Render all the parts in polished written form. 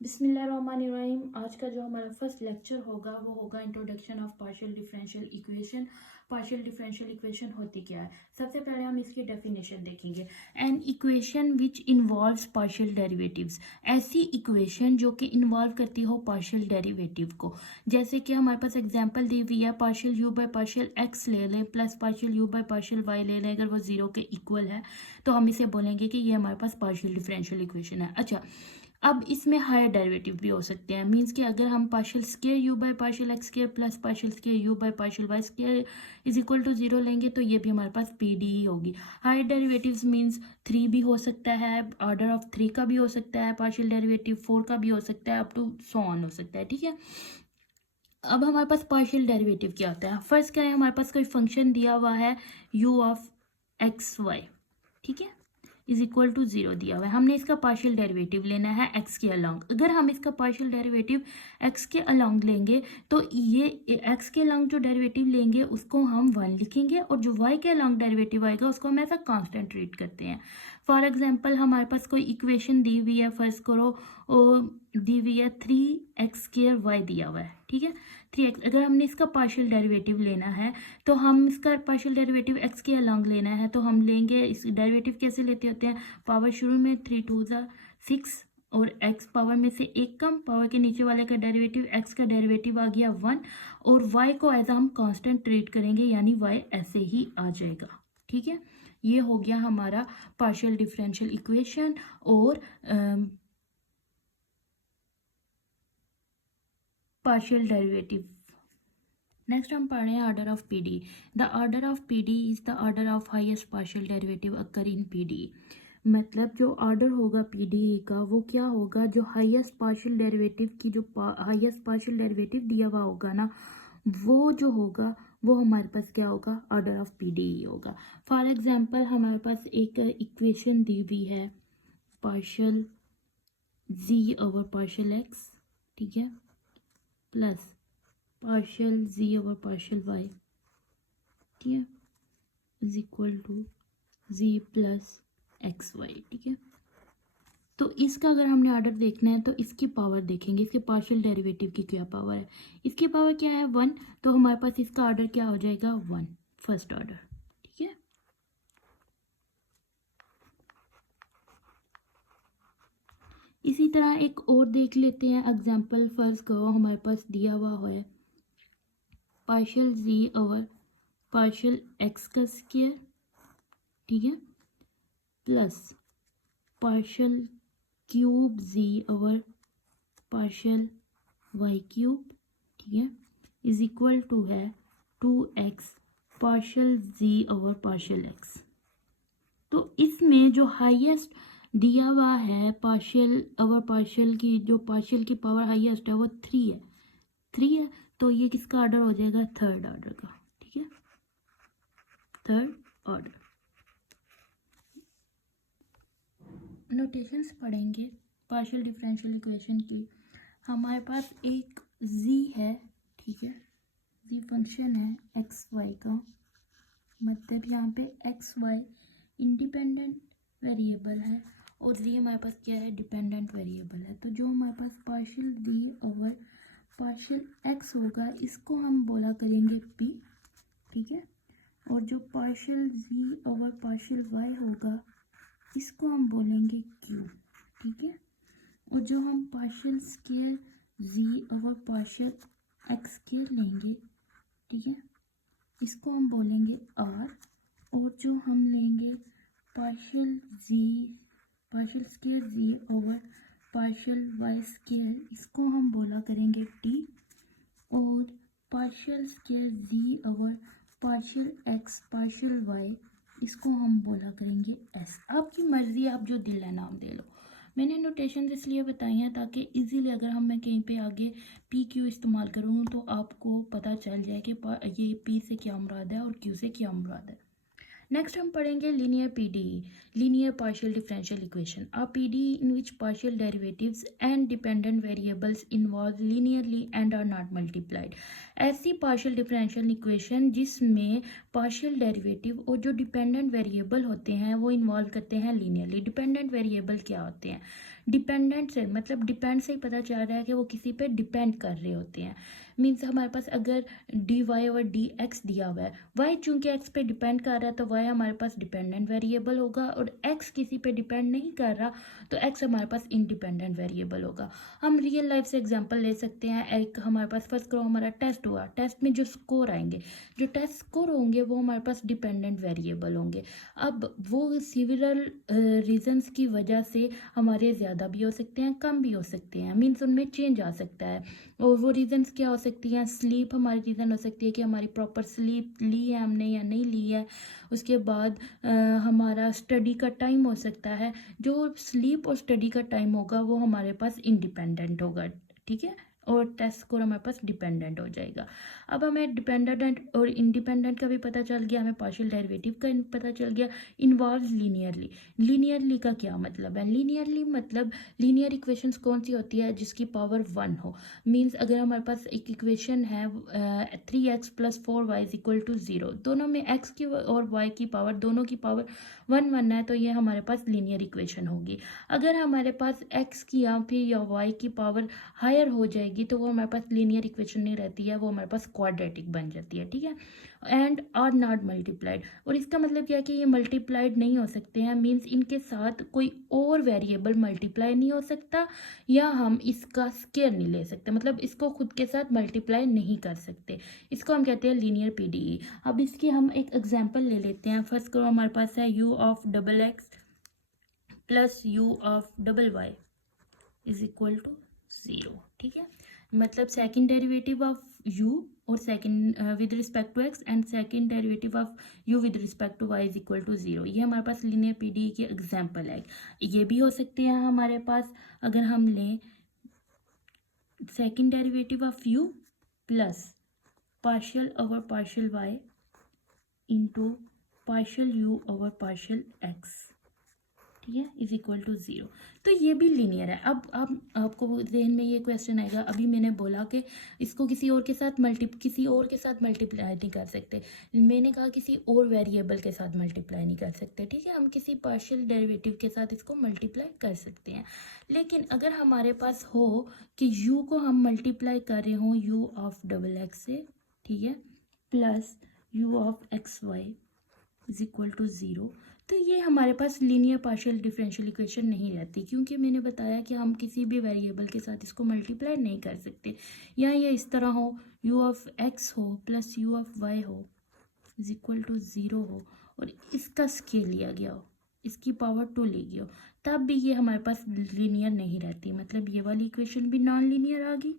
बिस्मिल्लाहिर्रहमानिर्रहीम। आज का जो हमारा फर्स्ट लेक्चर होगा वो होगा introduction of partial differential equation. Partial differential equation होती क्या है, सबसे पहले हम इसकी डेफिनेशन देखेंगे। An equation which involves partial derivatives, ऐसी इक्वेशन जो कि इन्वॉल्व करती हो पार्शियल डेरिवेटिव को। जैसे कि हमारे पास एग्जांपल दी हुई है, partial u by partial x ले लें plus partial u by partial y ले लें, अगर वो जीरो के इक्वल है तो हम इसे बोलेंगे कि ये हमारे पास पार्शियल डिफरेंशियल इक्वेशन है। अच्छा, अब इसमें हायर डेरिवेटिव भी हो सकते हैं। मींस कि अगर हम partial square u by partial x square plus partial square u by partial y square is equal to zero लेंगे तो ये भी हमारे पास पी डी ही होगी। हायर डेरिवेटिव्स मींस 3 भी हो सकता है, ऑर्डर ऑफ 3 का भी हो सकता है, पार्शियल डेरिवेटिव 4 का भी हो सकता है, अप टू सो ऑन हो सकता है। ठीक है, अब हमारे पास पार्शियल डेरिवेटिव क्या होता है। फर्स्ट करें, हमारे पास कोई फंक्शन दिया हुआ है यू ऑफ एक्स वाई, ठीक है, इज इक्वल टू जीरो दिया हुआ है। हमने इसका पार्शियल डेरिवेटिव लेना है एक्स के अलोंग। अगर हम इसका पार्शियल डेरिवेटिव एक्स के अलोंग लेंगे तो ये एक्स के अलोंग जो डेरिवेटिव लेंगे उसको हम 1 लिखेंगे, और जो वाई के अलोंग डेरिवेटिव आएगा उसको हम ऐसा कांस्टेंट ट्रीट करते हैं। फॉर एग्जाम्पल, हमारे पास कोई इक्वेशन दी हुई है, फर्स्ट करो दी हुई है 3x² दिया हुआ है, ठीक है, 3x। अगर हमने इसका पार्शियल डेरिवेटिव लेना है तो हम इसका पार्शियल डेरिवेटिव x के अलोंग लेना है, तो हम लेंगे, इस डेरिवेटिव कैसे लेते होते हैं, पावर शुरू में 3 2 6 और x पावर में से एक कम, पावर के नीचे वाले का डेरिवेटिव, x का डेरिवेटिव आ गया 1, और y को एज हम कांस्टेंट ट्रीट करेंगे, यानी y ऐसे ही आ जाएगा। ठीक है, ये हो गया हमारा पार्शियल डिफरेंशियल इक्वेशन और पार्शियल डेरिवेटिव। नेक्स्ट हम पढ़ रहे हैं order of PD. The order of PD is the order of highest partial derivative occur in PD. मतलब जो ऑर्डर होगा पीडी का वो क्या होगा, जो हाईएस्ट पार्शियल डेरिवेटिव की जो हाईएस्ट पार्शियल डेरिवेटिव दिया हुआ होगा ना, वो जो होगा वो हमारे पास क्या होगा, ऑर्डर ऑफ पीडी ही होगा। फॉर एग्जांपल, हमारे पास एक इक्वेशन दी हुई है, partial g over partial x, ठीक है, plus partial g over partial y, ठीक है, is equal to g plus x y. ठीक है, तो इसका अगर हमने ऑर्डर देखना है तो इसकी पावर देखेंगे, इसके पार्शियल डेरिवेटिव की क्या पावर है, इसकी पावर क्या है 1, तो हमारे पास इसका ऑर्डर क्या हो जाएगा 1, फर्स्ट ऑर्डर। ठीक है, इसी तरह एक और देख लेते हैं एग्जाम्पल। फर्स्ट करो, हमारे पास दिया हुआ है partial g over partial x का स्क्वायर, ठीक है, प्लस पार्शियल क्यूब जी ओवर पार्शियल वाई क्यूब, ठीक है, इज इक्वल टू है 2x partial g over partial x. तो इसमें जो हाईएस्ट दिया हुआ है पार्शियल ओवर पार्शियल की, जो पार्शियल की पावर हाईएस्ट है वो 3 है, तो ये किसका ऑर्डर हो जाएगा, थर्ड ऑर्डर का। ठीक है, थर्ड ऑर्डर। नोटेशंस पढ़ेंगे पार्शियल डिफरेंशियल इक्वेशन की। हमारे पास एक z है, ठीक है, z फंक्शन है एक्स वाई का, मतलब यहाँ पे एक्स वाई इंडिपेंडेंट वेरिएबल है और z हमारे पास क्या है, डिपेंडेंट वेरिएबल है। तो जो हमारे पास partial z over partial x होगा इसको हम बोला करेंगे p, ठीक है, और जो partial z over partial y होगा इसको हम बोलेंगे q। ठीक है, और जो हम partial square z over partial x square लेंगे, ठीक है, इसको हम बोलेंगे r, और जो हम लेंगे partial square z over partial y square इसको हम बोला करेंगे t, और partial square z over partial x partial y इसको हम बोला करेंगे s। आपकी मर्जी, आप जो दिल है नाम दे लो। मैंने नोटेशन इसलिए बताई हैं ताकि इजीली अगर हम मैं कहीं पे आगे पी क्यू इस्तेमाल करूँ तो आपको पता चल जाए कि ये पी से क्या मुराद है और क्यू से क्या मुराद है। नेक्स्ट हम पढ़ेंगे linear PDE, linear partial differential equation. A PDE in which partial derivatives and dependent variables involve linearly and are not multiplied. ऐसी पार्शियल डिफरेंशियल इक्वेशन जिसमें पार्शियल डेरिवेटिव और जो डिपेंडेंट वेरिएबल होते हैं वो इन्वॉल्व करते हैं लीनियरली। डिपेंडेंट वेरिएबल क्या होते हैं, डिपेंडेंट से मतलब डिपेंड से ही पता चल रहा है कि वो किसी पे डिपेंड कर रहे होते हैं। मीन्स हमारे पास अगर डी वाई और डी एक्स दिया हुआ है, वाई चूंकि एक्स पे डिपेंड कर रहा है तो वाई हमारे पास डिपेंडेंट वेरिएबल होगा, और एक्स किसी पे डिपेंड नहीं कर रहा तो एक्स हमारे पास इंडिपेंडेंट वेरिएबल होगा। हम रियल लाइफ से एग्जांपल ले सकते हैं। एक हमारे पास फर्स्ट करो हमारा टेस्ट हुआ, टेस्ट में जो स्कोर आएंगे, जो टेस्ट स्कोर होंगे वो हमारे पास डिपेंडेंट वेरिएबल होंगे। अब वो सिविरल रीजंस की वजह से हमारे ज़्यादा भी हो सकते हैं, कम भी हो सकते हैं, मीन्स उनमें चेंज आ सकता है। और वो रीजंस क्या हो सकती हैं? स्लीप हमारी रीज़न हो सकती है कि हमारी प्रॉपर स्लीप ली है हमने या नहीं ली है। उसके बाद हमारा स्टडी का टाइम हो सकता है। जो स्लीप और स्टडी का टाइम होगा वो हमारे पास इंडिपेंडेंट होगा, ठीक है, और टेस्ट स्कोर हमारे पास डिपेंडेंट हो जाएगा। अब हमें डिपेंडेंट और इंडिपेंडेंट का भी पता चल गया, हमें पार्शियल डेरिवेटिव का पता चल गया। इन्वॉल्व लीनियरली, लीनियरली का क्या मतलब है? लीनियरली मतलब लीनियर इक्वेशंस कौन सी होती है? जिसकी पावर 1 हो। मीन्स अगर हमारे पास एक इक्वेशन है 3x + 4y = 0, दोनों में x की और y की पावर दोनों की पावर 1 है, तो ये हमारे पास लीनियर इक्वेशन होगी। अगर हमारे पास x की या फिर या y की पावर हायर हो जाएगी तो वो हमारे पास लीनियर इक्वेशन नहीं रहती है, वो हमारे पास क्वाड्रेटिक बन जाती है, ठीक है। एंड आर नॉट मल्टीप्लाइड, और इसका मतलब क्या है कि ये मल्टीप्लाइड नहीं हो सकते हैं। मीन्स इनके साथ कोई और वेरिएबल मल्टीप्लाई नहीं हो सकता, या हम इसका स्केयर नहीं ले सकते, मतलब इसको खुद के साथ मल्टीप्लाई नहीं कर सकते। इसको हम कहते हैं लीनियर पीडीई। अब इसकी हम एक एग्जांपल ले लेते हैं। फर्स्ट करो हमारे पास है u(x) + u(y) = 0, ठीक है। मतलब सेकंड डेरिवेटिव ऑफ u और second with respect to x and second derivative of u with respect to y = 0। ये हमारे पास लीनियर पीडीई के एग्जांपल है। ये भी हो सकते हैं हमारे पास, अगर हम लें second derivative of u plus partial over partial y into partial u over partial x, ठीक है, = 0। तो ये भी लीनियर है। अब आपको जहन में ये क्वेश्चन आएगा, अभी मैंने बोला कि इसको किसी और के साथ मल्टीप्लाई नहीं कर सकते। मैंने कहा किसी और वेरिएबल के साथ मल्टीप्लाई नहीं कर सकते, ठीक है। हम किसी पार्शियल डेरिवेटिव के साथ इसको मल्टीप्लाई कर सकते हैं। लेकिन अगर हमारे पास हो कि u को हम मल्टीप्लाई कर रहे हों u(x) से, ठीक है, प्लस u(xy) = 0, तो ये हमारे पास लीनियर पार्शियल डिफरेंशियल इक्वेशन नहीं रहती, क्योंकि मैंने बताया कि हम किसी भी वेरिएबल के साथ इसको मल्टीप्लाई नहीं कर सकते। या ये इस तरह हो u(x) हो प्लस u(y) हो = 0 हो, और इसका स्केल लिया गया हो, इसकी पावर 2 ली गई हो, तब भी ये हमारे पास लीनियर नहीं रहती। मतलब ये वाली इक्वेशन भी नॉन लीनियर आ गई,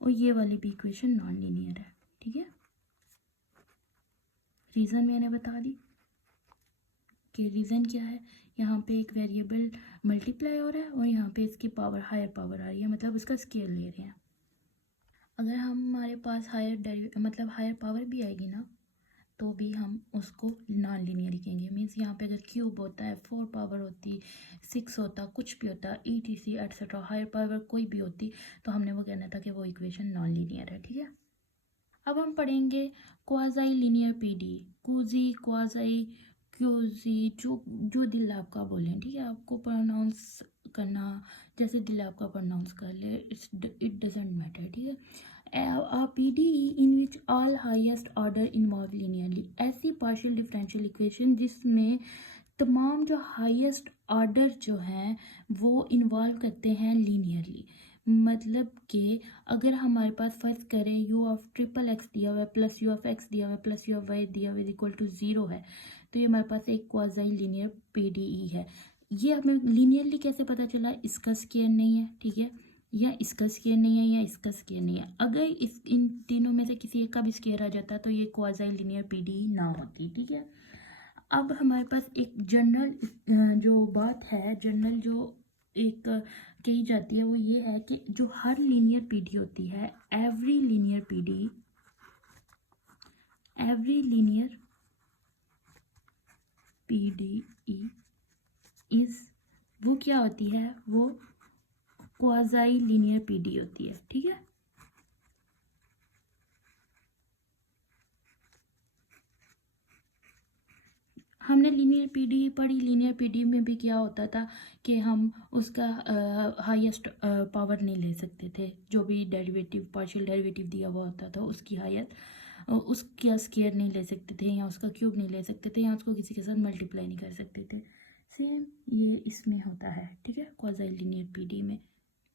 और ये वाली भी इक्वेशन नॉन लीनियर है, ठीक है। रीज़न मैंने बता दी कि रीज़न क्या है। यहाँ पे एक वेरिएबल मल्टीप्लाई हो रहा है और यहाँ पे इसकी पावर हायर पावर आ रही है, मतलब उसका स्केल ले रहे हैं। अगर हमारे पास हायर पावर भी आएगी ना, तो भी हम उसको नॉन लीनियर लिखेंगे। मीन्स यहाँ पे अगर क्यूब होता है, 4 पावर होती, 6 होता, कुछ भी होता, ETC एटसेट्रा, हायर पावर कोई भी होती, तो हमने वो कहना था कि वो इक्वेशन नॉन लीनियर है, ठीक है। अब हम पढ़ेंगे क्वाज़ाई लीनियर पीडी, कूजी, क्वाज़ाई, क्यूजी, जो दिल आपका बोलें, ठीक है। आपको प्रोनाउंस करना जैसे दिल आपका प्रोनाउंस कर ले, इट डजेंट मैटर, ठीक है। PDE in which all highest order involve linearly, ऐसी पार्शियल डिफरेंशियल इक्वेशन जिसमें तमाम जो हाईएस्ट ऑर्डर जो हैं वो इन्वॉल्व करते हैं लीनियरली। मतलब कि अगर हमारे पास फर्ज करें u(XXX) दिया हुआ है प्लस u(x) दिया हुआ है प्लस u(y) दिया हुआ है = 0 है, तो ये हमारे पास एक क्वाज़ाई लीनियर PDE है। ये हमें लीनियरली कैसे पता चला? इसका स्केयर नहीं है, ठीक है, या इसका स्केयर नहीं है, या इसका स्केयर नहीं है। अगर इन तीनों में से किसी एक का भी स्केयर आ जाता तो ये क्वाज़ाई लीनियर PDE ना होती, ठीक है। अब हमारे पास एक जनरल जो बात है, जनरल जो एक कही जाती है, वो ये है कि जो हर लीनियर पीडी होती है, एवरी लीनियर पीडी इज, वो क्या होती है? वो क्वाज़ाई लीनियर पीडी होती है, ठीक है। हमने लीनियर पीडी पढ़ी, लीनियर पीडी में भी क्या होता था कि हम उसका हाईएस्ट पावर नहीं ले सकते थे, जो भी डेरिवेटिव पार्शियल डेरिवेटिव दिया हुआ होता था उसकी हाईएस्ट उसका स्क्वायर नहीं ले सकते थे, या उसका क्यूब नहीं ले सकते थे, या उसको किसी के साथ मल्टीप्लाई नहीं कर सकते थे। सेम ये इसमें होता है, ठीक है, क्वाज़ी लीनियर पीडी में।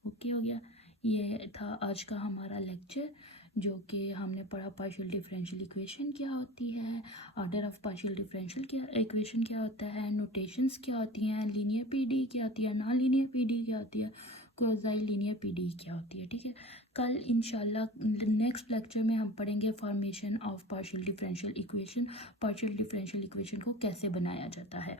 ओके हो गया। ये था आज का हमारा लेक्चर, जो कि हमने पढ़ा पार्शियल डिफरेंशियल इक्वेशन क्या होती है, ऑर्डर ऑफ पार्शियल डिफरेंशियल क्या इक्वेशन क्या होता है, नोटेशंस क्या होती हैं, लीनियर पीडी क्या होती है, नॉन लीनियर पीडी क्या होती है, क्वाज़ी लीनियर पीडी क्या होती है, ठीक है। कल इंशाल्लाह नेक्स्ट लेक्चर में हम पढ़ेंगे formation of partial differential equation, partial differential equation को कैसे बनाया जाता है।